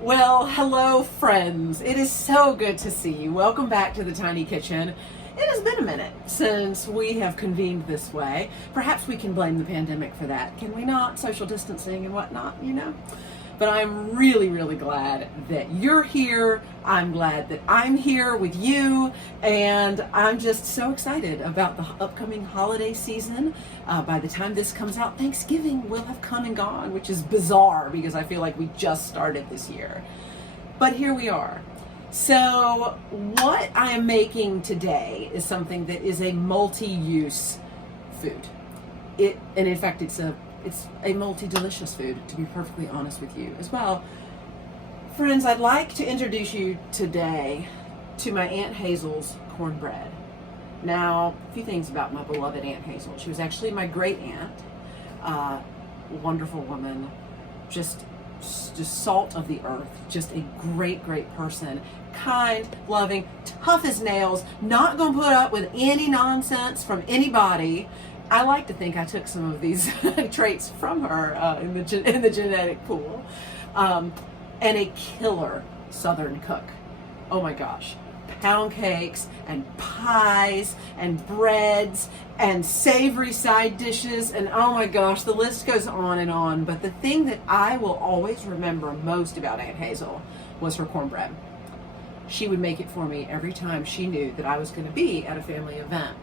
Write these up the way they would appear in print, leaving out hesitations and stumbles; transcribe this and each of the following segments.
Well, hello friends. It is so good to see you. Welcome back to the Tiny Kitchen. It has been a minute since we have convened this way. Perhaps we can blame the pandemic for that. Can we not? Social distancing and whatnot, you know? But I'm really, really glad that you're here. I'm glad that I'm here with you. And I'm just so excited about the upcoming holiday season. By the time this comes out, Thanksgiving will have come and gone, which is bizarre because I feel like we just started this year. But here we are. So what I am making today is something that is a multi-use food. And in fact, it's a multi-delicious food, to be perfectly honest with you as well. Friends, I'd like to introduce you today to my Aunt Hazel's cornbread. Now, a few things about my beloved Aunt Hazel. She was actually my great aunt, wonderful woman, just salt of the earth, just a great, great person, kind, loving, tough as nails, not going to put up with any nonsense from anybody. I like to think I took some of these traits from her in the genetic pool. And a killer Southern cook. Oh my gosh. Pound cakes and pies and breads and savory side dishes, and oh my gosh, the list goes on and on. But the thing that I will always remember most about Aunt Hazel was her cornbread. She would make it for me every time she knew that I was going to be at a family event.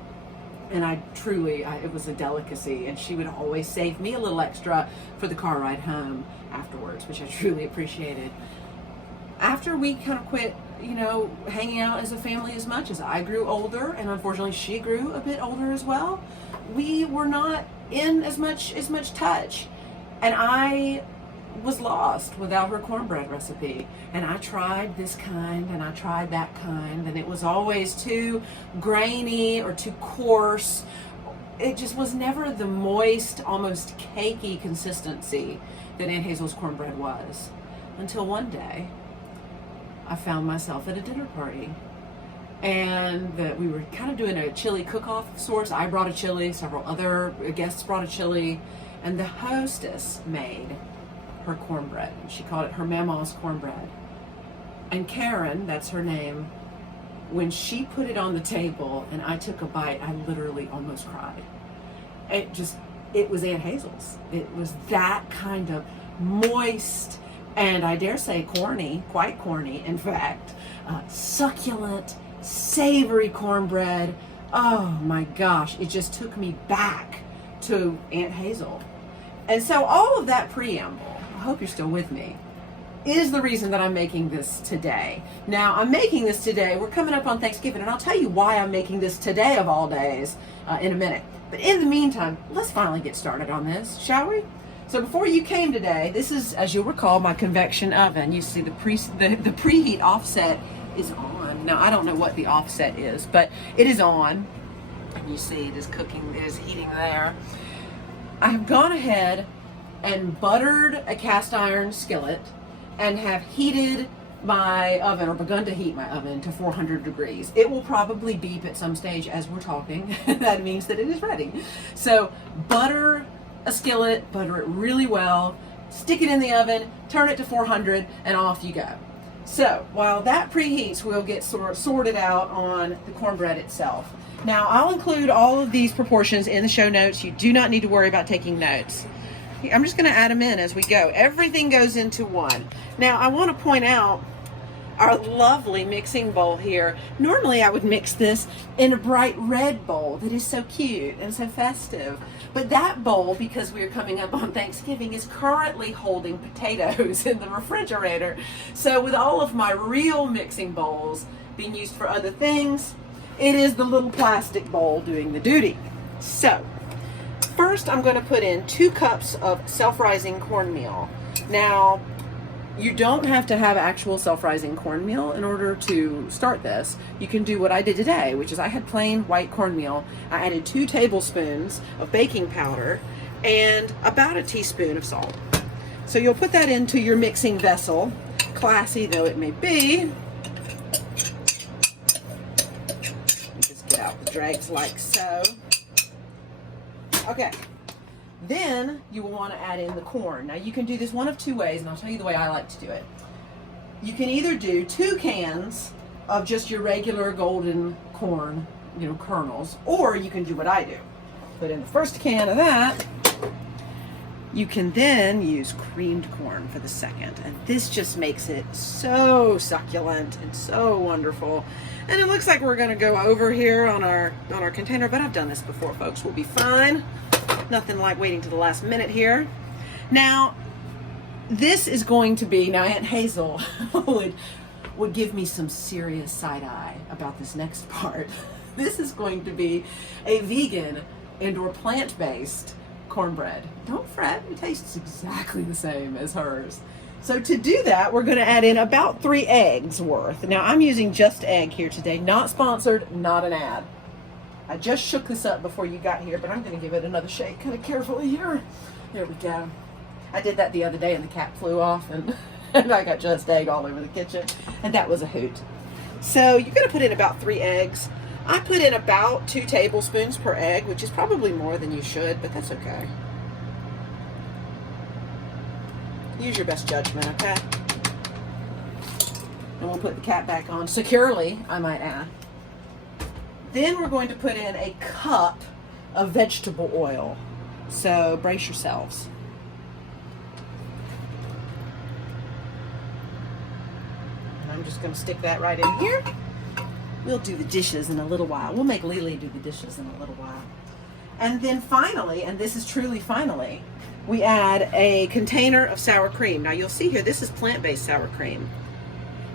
And it was a delicacy, and she would always save me a little extra for the car ride home afterwards, which I truly appreciated. After we kind of quit, hanging out as a family as much, as I grew older, and unfortunately she grew a bit older as well, we were not in as much touch. And I was lost without her cornbread recipe. And I tried this kind and I tried that kind, and it was always too grainy or too coarse. It just was never the moist, almost cakey consistency that Aunt Hazel's cornbread was. Until one day, I found myself at a dinner party, and we were kind of doing a chili cook-off of sorts. I brought a chili, several other guests brought a chili, and the hostess made her cornbread. She called it her Mama's cornbread. And Karen, that's her name, when she put it on the table and I took a bite, I literally almost cried. It was Aunt Hazel's. It was that kind of moist, and I dare say corny, quite corny, in fact, succulent, savory cornbread. Oh my gosh, it just took me back to Aunt Hazel. And so all of that preamble, I hope you're still with me, is the reason that I'm making this today. Now, I'm making this today, we're coming up on Thanksgiving, and I'll tell you why I'm making this today of all days in a minute. But in the meantime, let's finally get started on this, shall we? So before you came today, this is, as you'll recall, my convection oven. You see the preheat offset is on. Now, I don't know what the offset is, but it is on. And you see it is cooking, it is heating there. I have gone ahead and buttered a cast iron skillet and have heated my oven, or begun to heat my oven, to 400 degrees. It will probably beep at some stage as we're talking. That means that it is ready. So butter a skillet, butter it really well, stick it in the oven, turn it to 400, and off you go. So while that preheats, we'll get sorted out on the cornbread itself. Now, I'll include all of these proportions in the show notes. You do not need to worry about taking notes. I'm just going to add them in as we go. Everything goes into one. Now, I want to point out our lovely mixing bowl here. Normally, I would mix this in a bright red bowl that is so cute and so festive. But that bowl, because we're coming up on Thanksgiving, is currently holding potatoes in the refrigerator. So with all of my real mixing bowls being used for other things, it is the little plastic bowl doing the duty. So first, I'm going to put in 2 cups of self-rising cornmeal. Now, you don't have to have actual self-rising cornmeal in order to start this. You can do what I did today, which is I had plain white cornmeal. I added 2 tablespoons of baking powder and about a teaspoon of salt. So you'll put that into your mixing vessel, classy though it may be. Just get out the dregs like so. Okay. Then you will want to add in the corn. Now you can do this one of 2 ways, and I'll tell you the way I like to do it. you can either do 2 cans of just your regular golden corn, you know, kernels, or you can do what I do. Put in the first can of that. You can then use creamed corn for the second, and this just makes it so succulent and so wonderful. And it looks like we're going to go over here on our container, but I've done this before, folks. We'll be fine. Nothing like waiting to the last minute here. Now, this is going to be, now Aunt Hazel would give me some serious side eye about this next part. This is going to be a vegan and or plant-based cornbread. Don't fret, it tastes exactly the same as hers. So to do that, we're going to add in about 3 eggs worth. Now I'm using just egg here today, not sponsored, not an ad. I just shook this up before you got here, but I'm going to give it another shake kind of carefully here. There we go. I did that the other day and the cat flew off and, and I got just egg all over the kitchen, and that was a hoot. So you're going to put in about 3 eggs. I put in about 2 tablespoons per egg, which is probably more than you should, but that's okay. Use your best judgment, okay? And we'll put the cat back on securely, I might add. Then we're going to put in a cup of vegetable oil. So brace yourselves. And I'm just going to stick that right in here. We'll do the dishes in a little while. We'll make Lily do the dishes in a little while. And then finally, and this is truly finally, we add a container of sour cream. Now you'll see here, this is plant-based sour cream.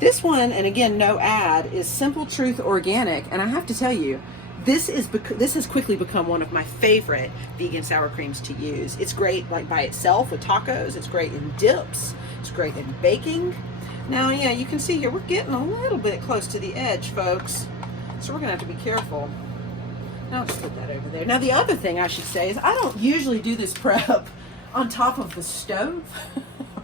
This one, and again, no ad, is Simple Truth Organic. And I have to tell you, this has quickly become one of my favorite vegan sour creams to use. It's great like by itself with tacos. It's great in dips. It's great in baking. Now, yeah, you can see here, we're getting a little bit close to the edge, folks. So we're gonna have to be careful. Now, I'll just put that over there. Now, the other thing I should say is I don't usually do this prep on top of the stove.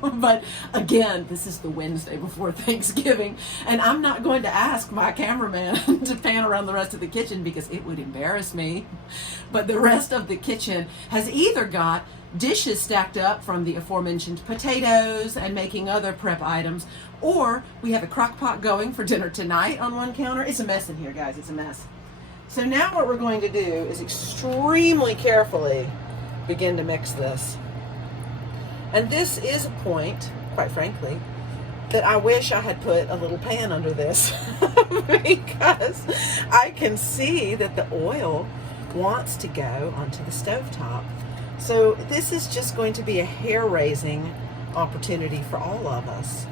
But again, this is the Wednesday before Thanksgiving, and I'm not going to ask my cameraman to pan around the rest of the kitchen because it would embarrass me. But the rest of the kitchen has either got dishes stacked up from the aforementioned potatoes and making other prep items, or we have a crock pot going for dinner tonight on one counter. It's a mess in here, guys. It's a mess. So now what we're going to do is extremely carefully begin to mix this. And this is a point, quite frankly, that I wish I had put a little pan under this because I can see that the oil wants to go onto the stovetop. So this is just going to be a hair-raising opportunity for all of us.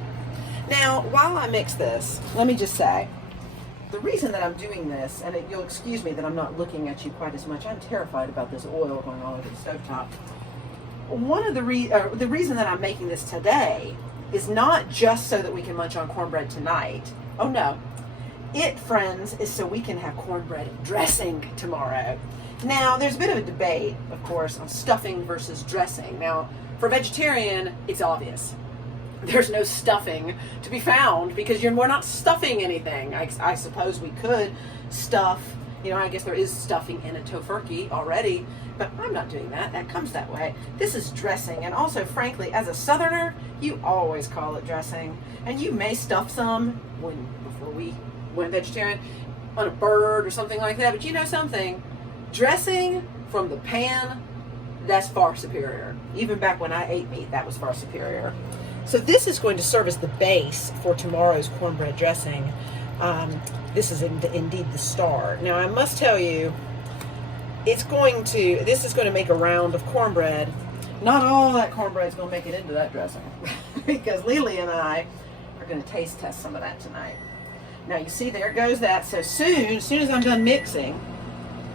Now, while I mix this, let me just say, the reason that I'm doing this, and you'll excuse me that I'm not looking at you quite as much, I'm terrified about this oil going all over the stovetop. One of the reason that I'm making this today is not just so that we can munch on cornbread tonight. Oh no. It, friends, is so we can have cornbread dressing tomorrow. Now, there's a bit of a debate, of course, on stuffing versus dressing. Now, for vegetarian, it's obvious. There's no stuffing to be found because we're not stuffing anything. I suppose we could stuff, I guess there is stuffing in a tofurkey already, but I'm not doing that. That comes that way. This is dressing, and also, frankly, as a Southerner, you always call it dressing. And you may stuff some before we went vegetarian on a bird or something like that, but you know something? Dressing from the pan, that's far superior. Even back when I ate meat, that was far superior. So this is going to serve as the base for tomorrow's cornbread dressing. This is indeed the star. Now, I must tell you, this is going to make a round of cornbread. Not all that cornbread is going to make it into that dressing because Lily and I are going to taste test some of that tonight. Now, you see, there goes that. So as soon as I'm done mixing,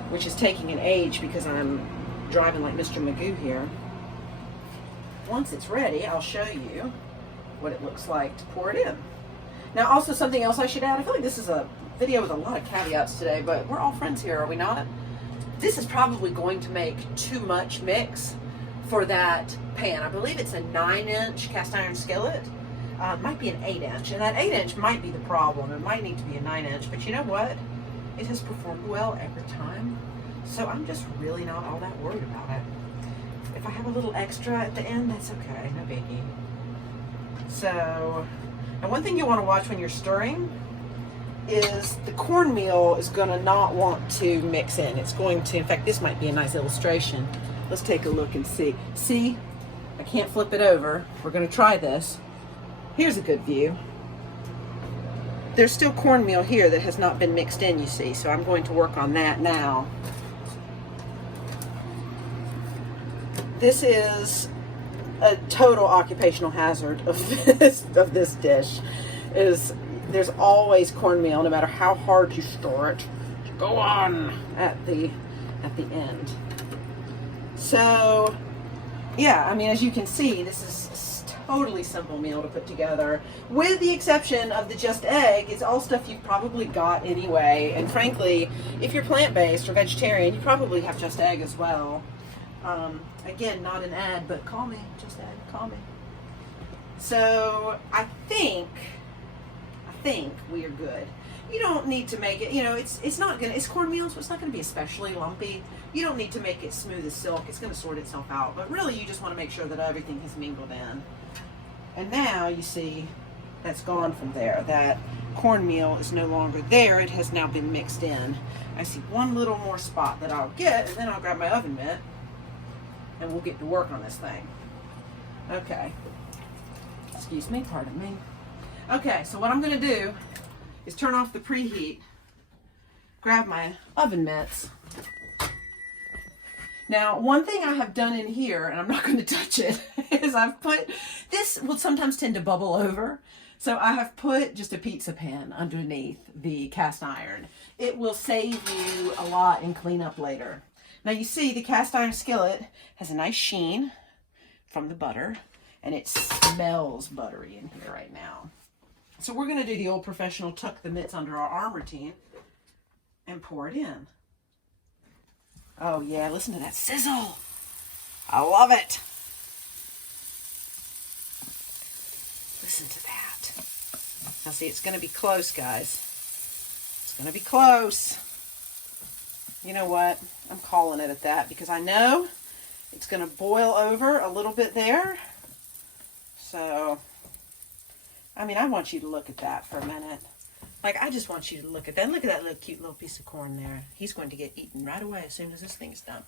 which is taking an age because I'm driving like Mr. Magoo here, once it's ready, I'll show you what it looks like to pour it in. Now, also something else I should add. I feel like this is a video with a lot of caveats today, but we're all friends here, are we not? This is probably going to make too much mix for that pan. I believe it's a 9-inch cast iron skillet. It might be an 8-inch, and that 8-inch might be the problem. It might need to be a 9-inch, but you know what? It has performed well every time, so I'm just really not all that worried about it. If I have a little extra at the end, that's okay, no biggie. So And one thing you want to watch when you're stirring is the cornmeal is going to not want to mix in. It's going to, in fact, this might be a nice illustration. Let's take a look and see. See, I can't flip it over. We're going to try this. Here's a good view. There's still cornmeal here that has not been mixed in, you see, so I'm going to work on that now. This is a total occupational hazard of this dish. There's always cornmeal, no matter how hard you store it. Go on at the end. So, yeah, I mean, as you can see, this is a totally simple meal to put together, with the exception of the just egg. It's all stuff you've probably got anyway. And frankly, if you're plant-based or vegetarian, you probably have just egg as well. Again, not an ad, but call me, just egg, call me. So I think we are good. You don't need to make it, you know, it's cornmeal, so it's not gonna be especially lumpy. You don't need to make it smooth as silk. It's gonna sort itself out, but really you just wanna make sure that everything has mingled in. And now you see that's gone from there. That cornmeal is no longer there. It has now been mixed in. I see one little more spot that I'll get, and then I'll grab my oven mitt and we'll get to work on this thing. Okay. Excuse me, pardon me. Okay, so what I'm gonna do is turn off the preheat, grab my oven mitts. Now, one thing I have done in here, and I'm not going to touch it, is I've put, this will sometimes tend to bubble over, so I have put just a pizza pan underneath the cast iron. It will save you a lot in cleanup later. Now you see the cast iron skillet has a nice sheen from the butter, and it smells buttery in here right now. So we're going to do the old professional tuck the mitts under our arm routine and pour it in. Oh yeah, listen to that sizzle. I love it. Listen to that. Now see, it's going to be close, guys. It's going to be close. You know what? I'm calling it at that because I know it's going to boil over a little bit there. So, I mean, I want you to look at that for a minute. Like, I just want you to look at that. Look at that little cute little piece of corn there. He's going to get eaten right away as soon as this thing's done.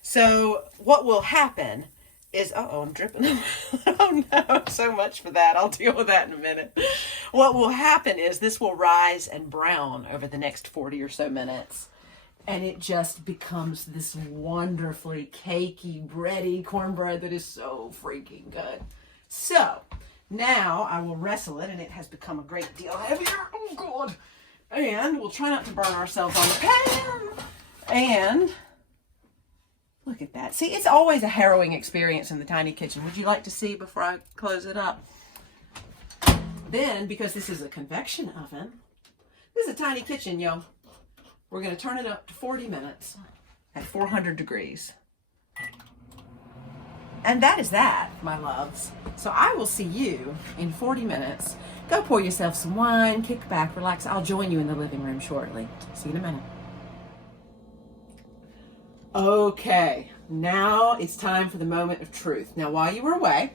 So what will happen is, uh-oh, I'm dripping. Oh no, so much for that. I'll deal with that in a minute. What will happen is this will rise and brown over the next 40 or so minutes. And it just becomes this wonderfully cakey, bready cornbread that is so freaking good. So now I will wrestle it, and it has become a great deal heavier. Oh, God. And we'll try not to burn ourselves on the pan. And look at that. See, it's always a harrowing experience in the tiny kitchen. Would you like to see before I close it up? Then, because this is a convection oven, this is a tiny kitchen, yo. We're going to turn it up to 40 minutes at 400 degrees. And that is that, my loves. So I will see you in 40 minutes. Go pour yourself some wine, kick back, relax. I'll join you in the living room shortly. See you in a minute. Okay, now it's time for the moment of truth. Now, while you were away,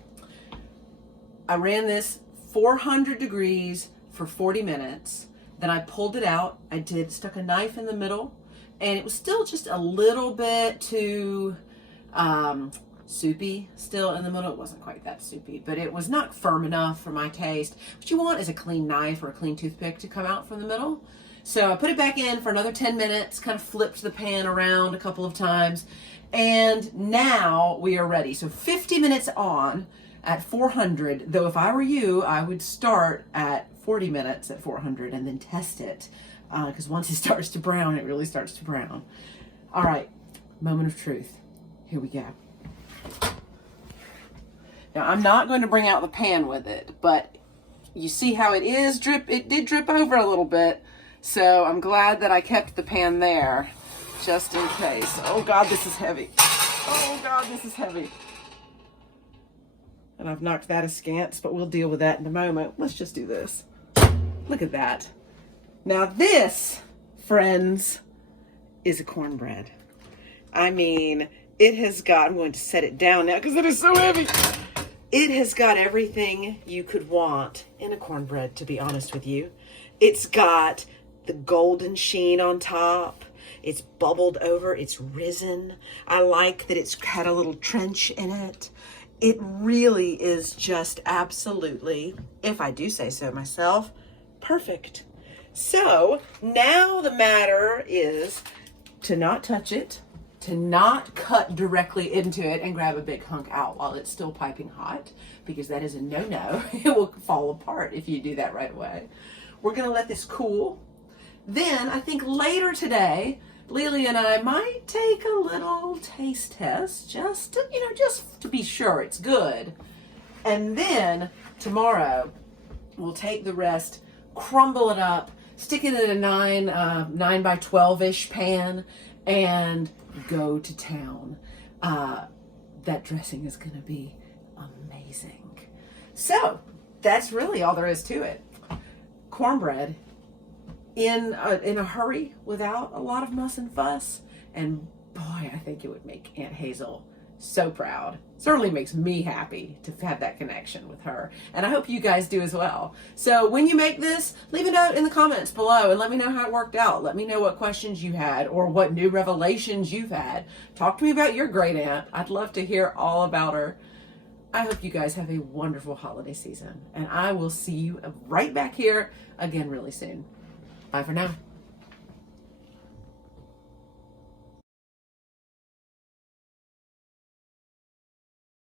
I ran this 400 degrees for 40 minutes. Then I pulled it out. I stuck a knife in the middle, and it was still just a little bit too soupy still in the middle. It wasn't quite that soupy, but it was not firm enough for my taste. What you want is a clean knife or a clean toothpick to come out from the middle. So I put it back in for another 10 minutes, kind of flipped the pan around a couple of times, and now we are ready. So 50 minutes on at 400, though if I were you, I would start at 40 minutes at 400 and then test it, because once it starts to brown, it really starts to brown. All right, moment of truth. Here we go. Now, I'm not going to bring out the pan with it, but you see how it is it did drip over a little bit, so I'm glad that I kept the pan there just in case. Oh God, this is heavy. Oh God, this is heavy. And I've knocked that askance, but we'll deal with that in a moment. Let's just do this. Look at that. Now this, friends, is a cornbread. I mean, it has got, I'm going to set it down now because it is so heavy. It has got everything you could want in a cornbread, to be honest with you. It's got the golden sheen on top. It's bubbled over. It's risen. I like that it's had a little trench in it. It really is just absolutely, if I do say so myself, perfect. So now the matter is to not touch it, to not cut directly into it and grab a big hunk out while it's still piping hot, because that is a no-no. It will fall apart if you do that right away. We're gonna let this cool. Then I think later today, Lily and I might take a little taste test just to be sure it's good. And then tomorrow we'll take the rest, crumble it up, stick it in a 9 by 12-ish pan, and go to town. That dressing is going to be amazing. So that's really all there is to it. Cornbread in a hurry without a lot of muss and fuss, and boy, I think it would make Aunt Hazel so proud. Certainly makes me happy to have that connection with her, and I hope you guys do as well. So when you make this, leave a note in the comments below and let me know how it worked out. Let me know what questions you had or what new revelations you've had. Talk to me about your great aunt. I'd love to hear all about her. I hope you guys have a wonderful holiday season, and I will see you right back here again really soon. Bye for now.